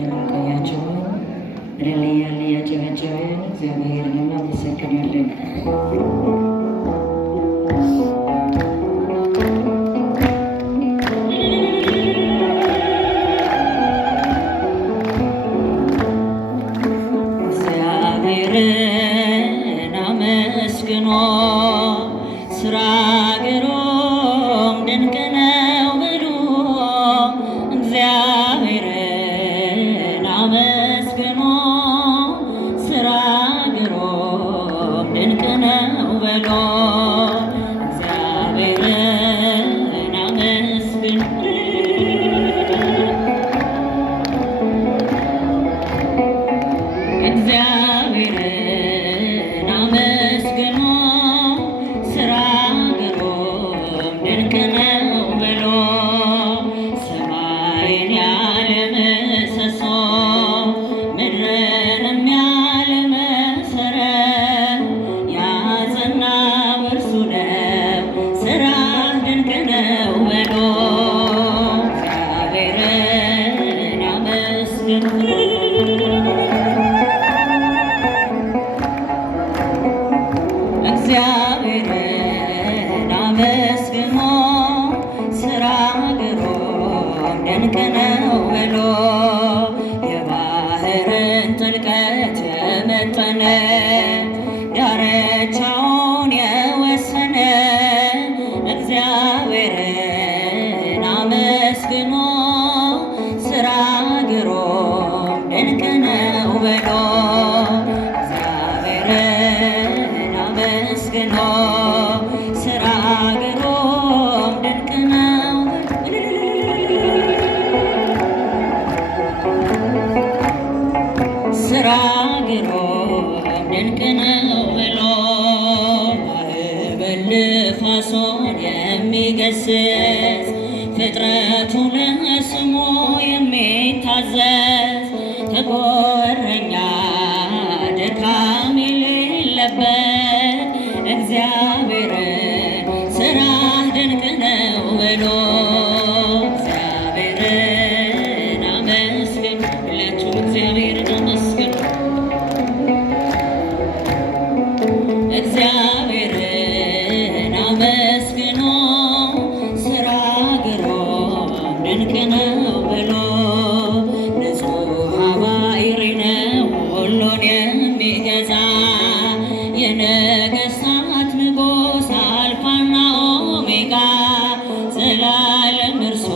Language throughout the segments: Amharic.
እንደምንቆያቸው እልል እያጨበጨብን እግዚአብሔርን እናመሰግናለን። እግዚአብሔርን አመስግኖ ስራ ግሩም ድንቅ ነው ብሎ እግዚአብሔርን አመስግኖ ስራ ግሩም ድንቅ ነው ብሎ እግዚአብሔርን አመስግኖ እግዚአብሔርን አመስግኖ ስራ ግሩም ድንቅ ነው ብሎ ሰማይን ያለ ምሰሶ ምድርንም ያለ መሰረት ያጸናው እርሱ ነው። ስራ ድንቅ ነው ብሎ እግዚአብሔርን አመስግኖ እግዚአብሔርን አመስግኖ ስራ ግሩም ድንቅ ነው ብሎ የባህርን ጥልቀት የመጠነ ዳርቻውን የወሰነ እግዚአብሔርን አመስግኖ ስራ ግሩም ድንቅ ነው ብሎ አመስግኖ ስራ ግሩም ድንቅ ነው ስራ ግሩም ድንቅ ነው ብሎ ማዕበል ነፋሱን የሚገስጽ ፍጥረቱ ለስሙ የሚታዘዝ ተጎረኛ ድካም የሌለበት እግዚአብሔርን ስራ ድንቅ ነው ብሎ እግዚአብሔርን አመስግን። ሁላችሁም እግዚአብሔርን አመስግን። እግዚአብሔርን አመስግኖ ስራ ግሩም ድንቅ ነው ብሎ ንጹሕ ባሕሪ ነው ሁሉን የሚገዛ የነገሥታት ንጉሥ አልፋና ኦሜጋ ዘላለም እርሱ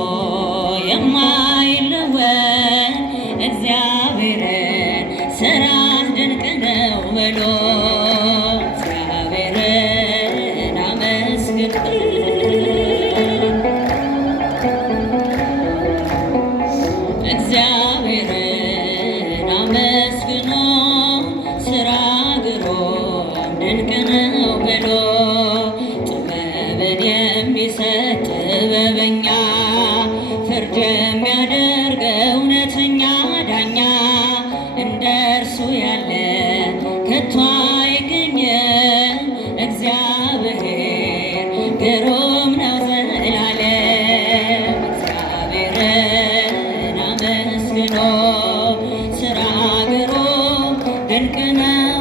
የማይለወጥ እግዚአብሔርን ስራ ድንቅ ነው ብሎ እግዚአብሔርን አመስግን። እግዚአብሔርን አመስግኖ ስራ ግሩም ድንቅ ነው ብሎ ጥበብን የሚሰጥ ጥበበኛ ፍርድ የሚያደርግ እውነተኛ ዳኛ እንደ እርሱ ያለ ከቶ አይገኝም። እግዚአብሔር ግሩም ነው ዘላለም። እግዚአብሔርን አመስግኖ ስራ ግሩም ድንቅ ነው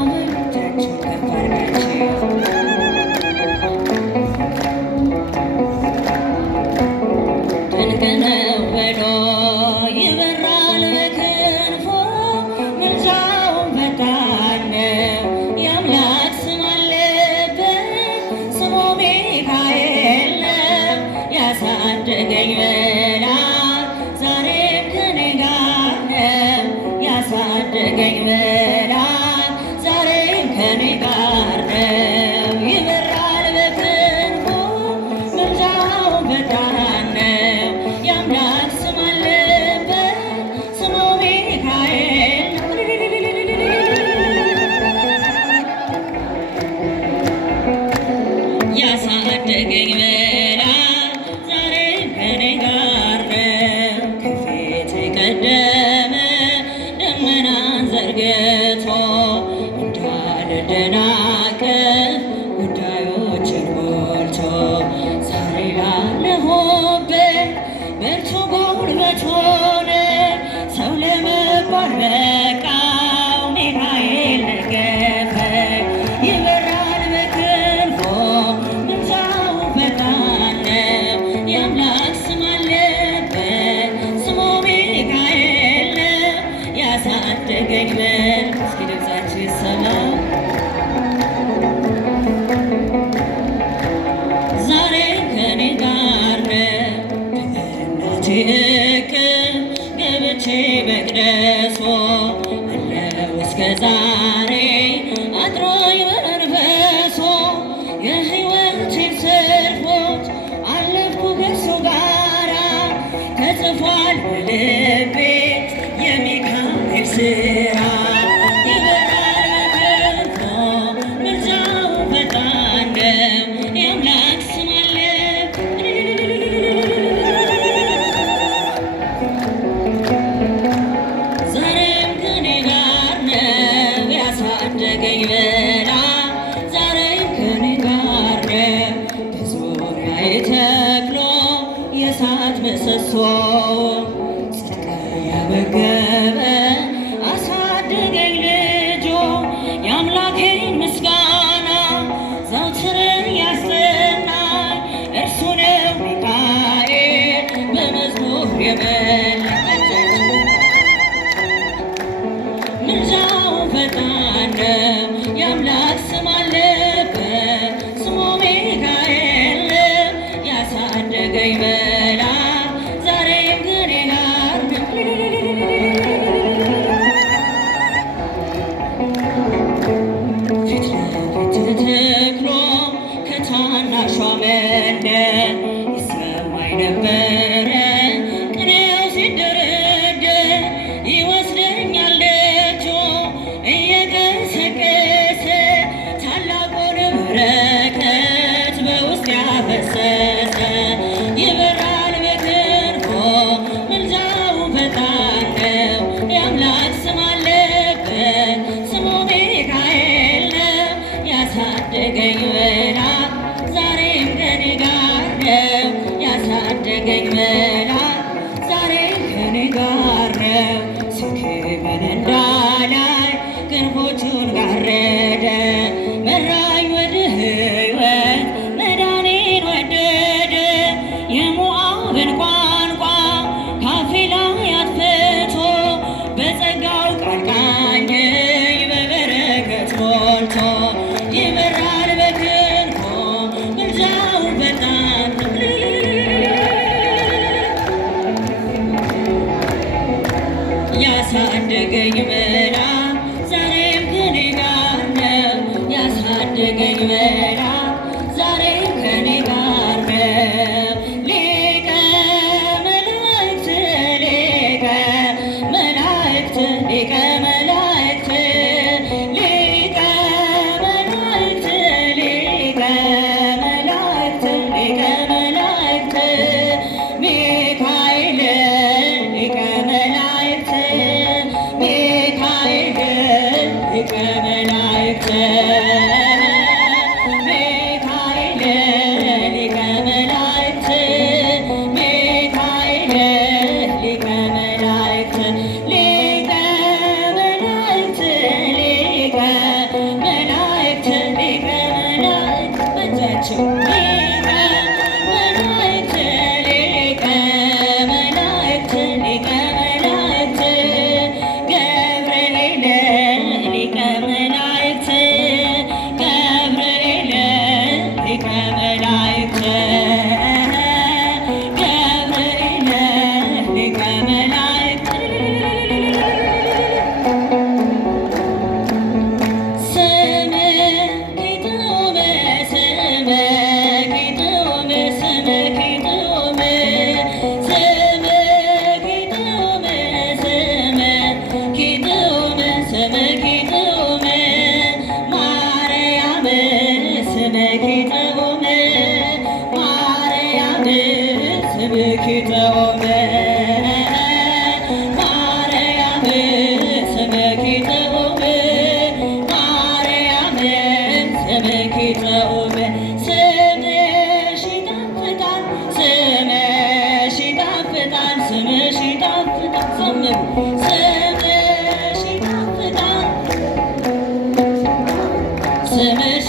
ድንቅ ነው ብሎ ይበራል በክንፉ ምልጃውን ፈጣን ነው። የአምላክ ስም አለበት ስሙ ሚካኤል ነው። ያሳደገኝ መልአክ ዛሬም ከኔ ጋር ነው። ያሳደገኝ መልአክ ዛሬም ከኔ ጋር ነው። ይበራል በክንፉ ምልጃውን ፈጣን ነው። የአምላክ ስም አለበት ስሙ ሚካኤል ነው። ያሳደገኝ መልአክ ዛሬም ከኔ ጋር ነው። ከፊት የቀደመ ደመናን ዘርግቶ እንዳልደናቀፍ ጉዳዮችን ሞልቶ ዛሬ ላለሁበት ብርቱ ጉልበት ሆነ ሰው ለመ እቅፍ ገብቼ መቅደሶ አለው እስከ ዛሬ አድሮኝ በመንፈሶ የሕይወቴን ሰልፎች አለፍኩ ከእሱ ጋራ ተጽፏል በልቤ የሚካኤል ሥራ ምሰሶ ጽድቅ ያመገበ አሳደገኝ ልጆ የአምላኬን ምስጋና ዘወትር ያሰናኝ እርሱ ነው ሚካኤል በመዝሙር የመለከተኝ ምልጃው ፈጣን ነው የአምላክ ስም አለበት ስሙ ሚካኤል ያሳደገኝ ይሰማኝ ነበረ ቅኔው ሲደረደር ይወስደኛል ደጆ እየቀሰቀሰ ታላቁን በረከት በውስጥ ያፈሰሰ ይበራል በክንፎ ምልጃው ፈጣን ነው የአምላክ ስም አለበት ስሙ ሚካኤል ነው ያሳደገኝ ያሳደገኝ መልአክ ዛሬ ከኔ ጋር ነው። ስክምን እንዳላይ ክንፎቹን ጋረደ መራኝ ወደ ሕይወት መዳኔን ወደደ የሞዓብን ቋንቋ ካፌ ላይ አጥፍቶ በጸጋው ቃል ቃኘኝ በበረከት ሞልቶ ይበራል በክንፎ ምልጃው ፈጣን ያሳደገኝ መልአክ ዛሬም ከኔ ጋር ነው። ያሳደገኝ መልአክ ዛሬም ከኔ ጋር ነው። ሊቀ መላእክት ሊቀ መላእክት ሊቀ መላእክት ሊቀ መላእክት ሊቀ መላእክት ሊቀ መላእክት ሚካኤል ሊቀ መላእክት ሚካኤል ሊቀ መላእክት ሚካኤል ሊቀ መላእክት ሚካኤል ሊቀ መላእክት ሊቀ መላእክት ሊቀ መላእክት ሊቀ መላእክት በእጃቸው ሊቀ መላእክት ሊቀ መላእክት ሊቀ መላእክት ገብርኤል ሊቀ መላእክት ገብርኤል ሊቀ መላእክት ገብርኤል ሊቀ መላእክት ስምሽ